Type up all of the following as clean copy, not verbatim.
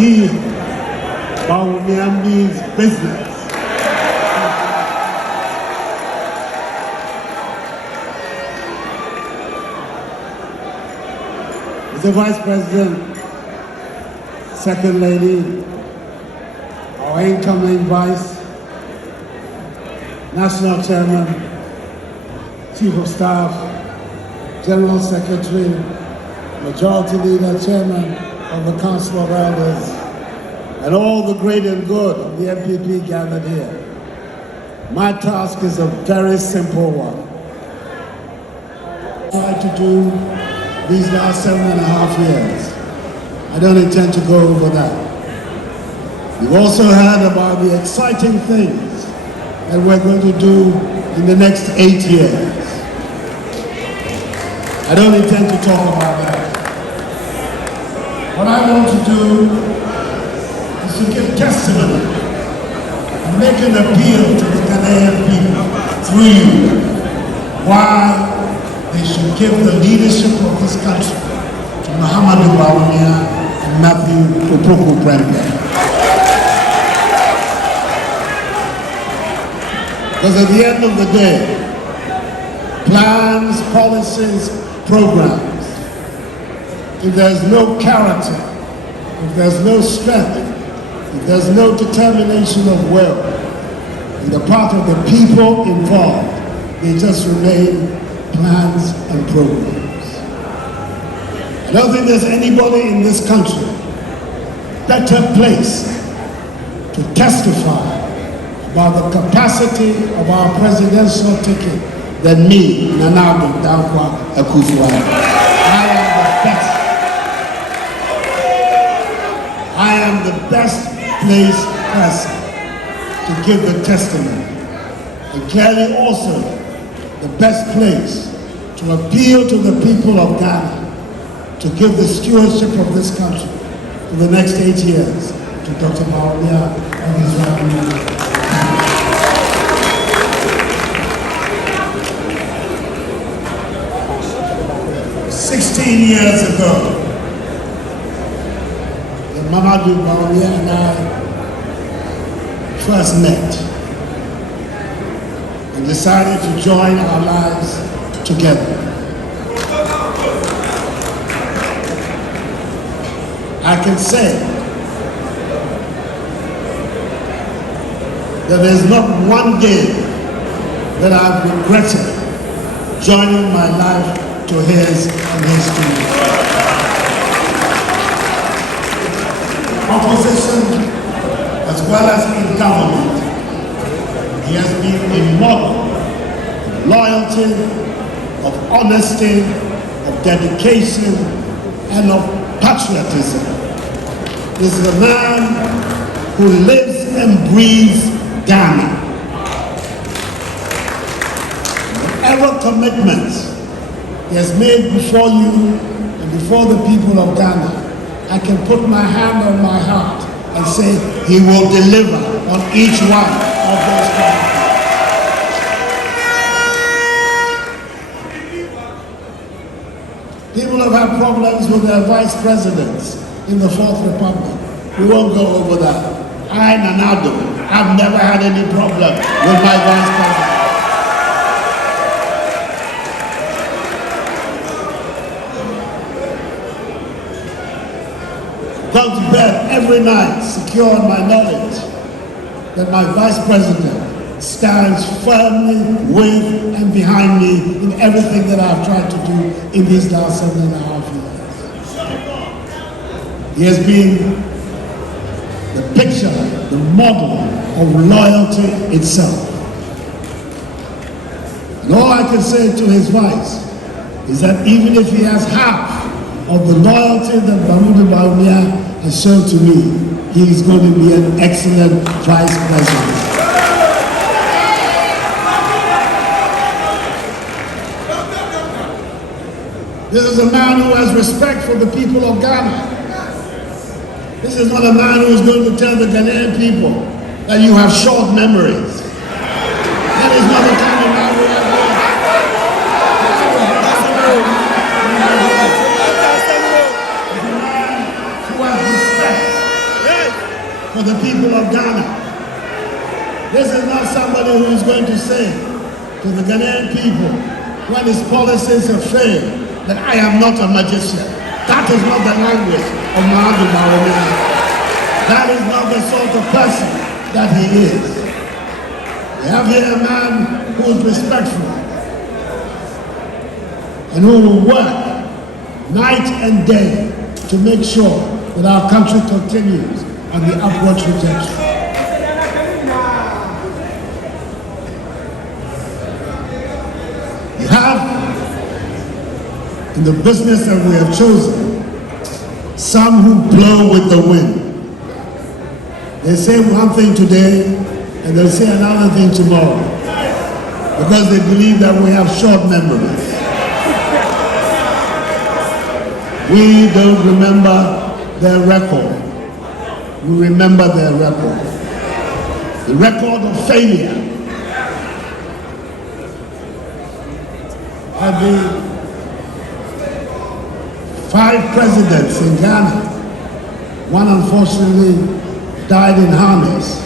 Di Bawumia means business. Mr. Vice President, Second Lady, our incoming Vice, National Chairman, Chief of Staff, General Secretary, Majority Leader, Chairman of the Council of Elders, and all the great and good of the NPP gathered here. My task is a very simple one. I tried to do these last 7.5 years. I don't intend to go over that. You've also heard about the exciting things that we're going to do in the next 8 years. I don't intend to talk about that. What I want to do is to give testimony and make an appeal to the Ghanaian people through you why they should give the leadership of this country to Muhammadu Bawumia and Matthew Opoku Prempeh. Because at the end of the day, plans, policies, programs, if there's no character, if there's no strength, if there's no determination of will on the part of the people involved, they just remain plans and programs. I don't think there's anybody in this country better placed to testify about the capacity of our presidential ticket than me, Nana Akuffo Addo. I am the best placed person to give the testimony, and clearly also the best place to appeal to the people of Ghana to give the stewardship of this country for the next 8 years to Dr. Bawumia and his family. 16 years ago, Muhammadu Bawumia and I first met and decided to join our lives together. I can say that there's not one day that I've regretted joining my life to his and his to opposition as well as in government. He has been a model of loyalty, of honesty, of dedication, and of patriotism. This is a man who lives and breathes Ghana. Whatever commitments he has made before you and before the people of Ghana, I can put my hand on my heart and say he will deliver on each one of those promises. People have had problems with their vice presidents in the Fourth Republic. We won't go over that. I, Nanado, have never had any problem with my vice president. Come to bed every night secure in my knowledge that my vice president stands firmly with and behind me in everything that I've tried to do in these last 7.5 years. He has been the picture, the model of loyalty itself. And all I can say to his vice is that even if he has half of the loyalty that Muhammadu Bawumia has shown to me, he is going to be an excellent vice president. This is a man who has respect for the people of Ghana. This is not a man who is going to tell the Ghanaian people that you have short memories. That is not the kind of man we have here. He's a man who has respect for the people of Ghana. This is not somebody who is going to say to the Ghanaian people when his policies have failed that I am not a magician. That is not the language of Mahamudu Bawumia. That is not the sort of person that he is. We have here a man who is respectful and who will work night and day to make sure that our country continues on the upward trajectory. You have, in the business that we have chosen, some who blow with the wind. They say one thing today and they'll say another thing tomorrow because they believe that we have short memories. We don't remember their record. We remember their record. The record of failure. Have been 5 presidents in Ghana. One unfortunately died in harness.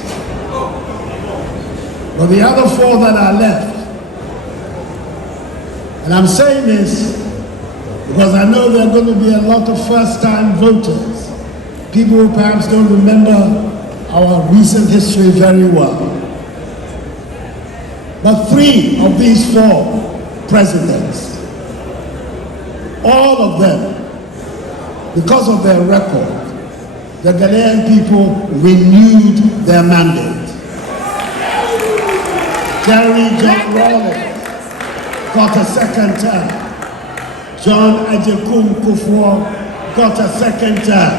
But the other 4 that are left, and I'm saying this because I know there are going to be a lot of first-time voters, people who perhaps don't remember our recent history very well. But 3 of these 4 presidents, all of them, because of their record, the Ghanaian people renewed their mandate. Jerry John Rawlings got a second term. John Akuffo got a second term.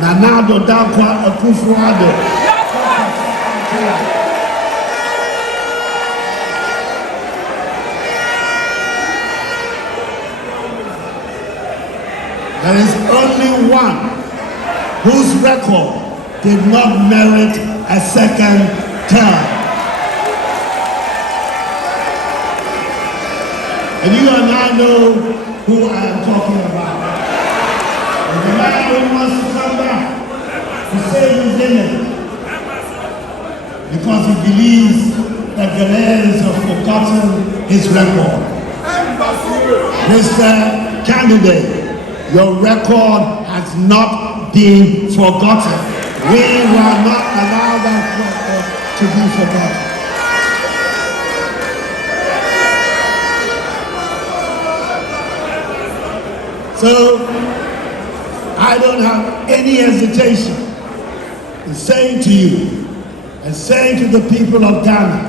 Nana Akuffo Addo got a second term. There is only one whose record did not merit a second term. And you and I know who I am talking about. And the man who wants to come back to save his image because he believes that Ghanaians have forgotten his record. Mr. Candidate, your record has not been forgotten. We will not allow that record to be forgotten. So, I don't have any hesitation in saying to you and saying to the people of Ghana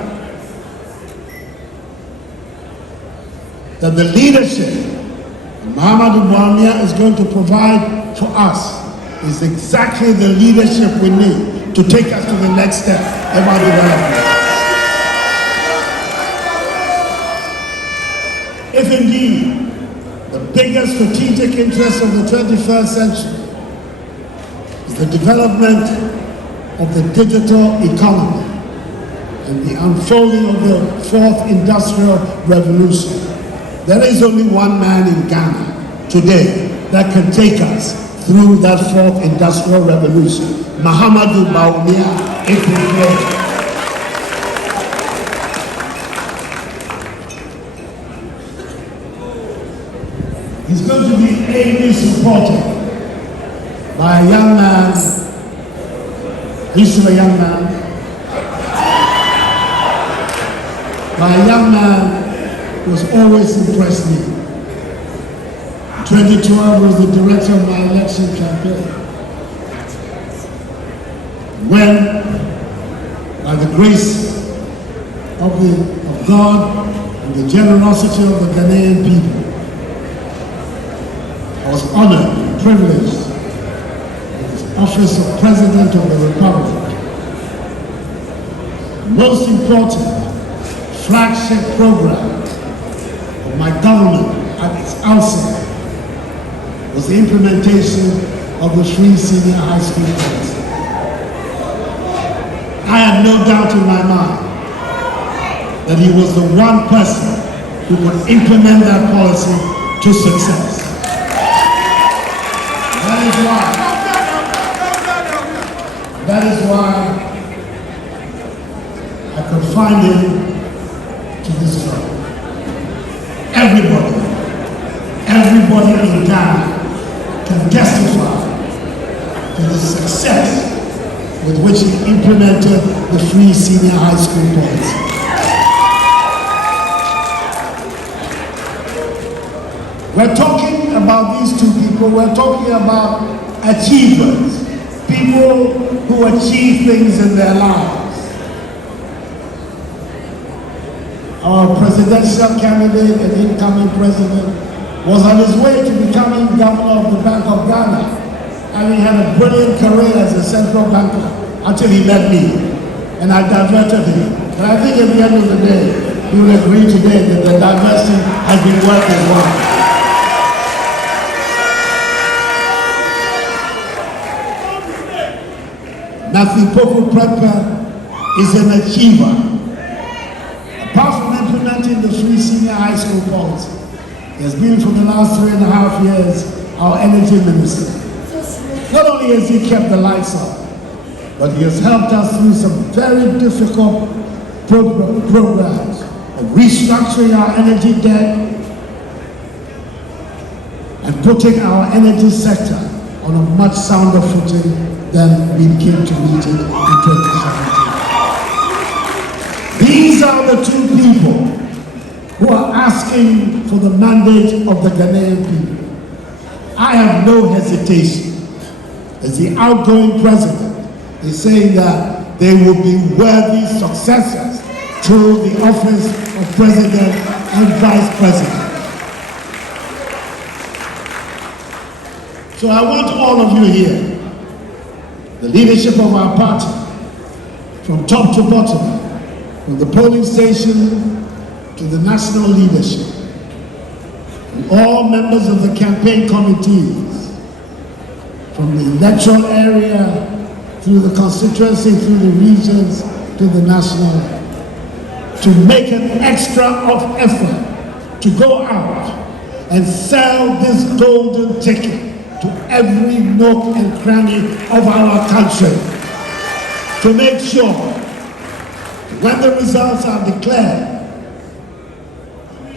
that the leadership Mahamudu Bawumia is going to provide for us is exactly the leadership we need to take us to the next step of our development. If indeed the biggest strategic interest of the 21st century is the development of the digital economy and the unfolding of the 4th industrial revolution, there is only one man in Ghana today that can take us through that 4th industrial revolution. Mahamudu Bawumia is the He's going to be ably supported by a young man, he's still a young man, by a young man who has always impressed me. In 2012, I was the director of my election campaign. When, by the grace of God and the generosity of the Ghanaian people, I was honored and privileged with the office of President of the Republic. The most important flagship program of my government at its outset was the implementation of the free senior high school policy. I have no doubt in my mind that he was the one person who would implement that policy to success. That is that is why I confined him to this job. Everybody in Ghana can testify to the success with which he implemented the free senior high school policy. We're talking about these two people, we're talking about achievers, people who achieve things in their lives. Our presidential candidate and incoming president was on his way to becoming governor of the Bank of Ghana, and he had a brilliant career as a central banker until he met me, and I diverted him. But I think at the end of the day, you will agree today that the diversion has been worth his while. Nafi Poku Prepper is an achiever. Apart from implementing the free senior high school policy, he has been for the last 3.5 years our energy minister. Not only has he kept the lights on, but he has helped us through some very difficult programs of restructuring our energy debt and putting our energy sector on a much sounder footing than we came to meet it in 2017. These are the two people who are asking for the mandate of the Ghanaian people. I have no hesitation, as the outgoing president is saying that they will be worthy successors to the office of president and vice president. So I want all of you here, the leadership of our party, from top to bottom, from the polling station to the national leadership, and all members of the campaign committees, from the electoral area through the constituency, through the regions to the national, to make an extra effort to go out and sell this golden ticket to every nook and cranny of our country, to make sure when the results are declared,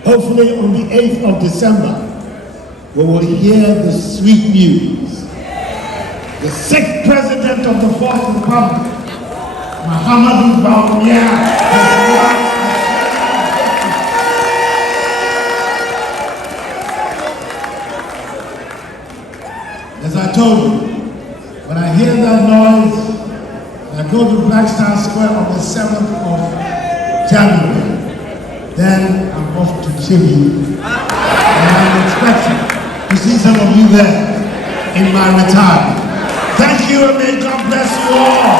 hopefully on the 8th of December, we will hear the sweet news. The 6th president of the 4th Republic, Muhammadu Buhari, as I told you, when I hear that noise, I go to Black Star Square on the 7th of January, then I'm off to Kyebi, and I'm expecting to see some of you there in my retirement. Thank you, and may God bless you all.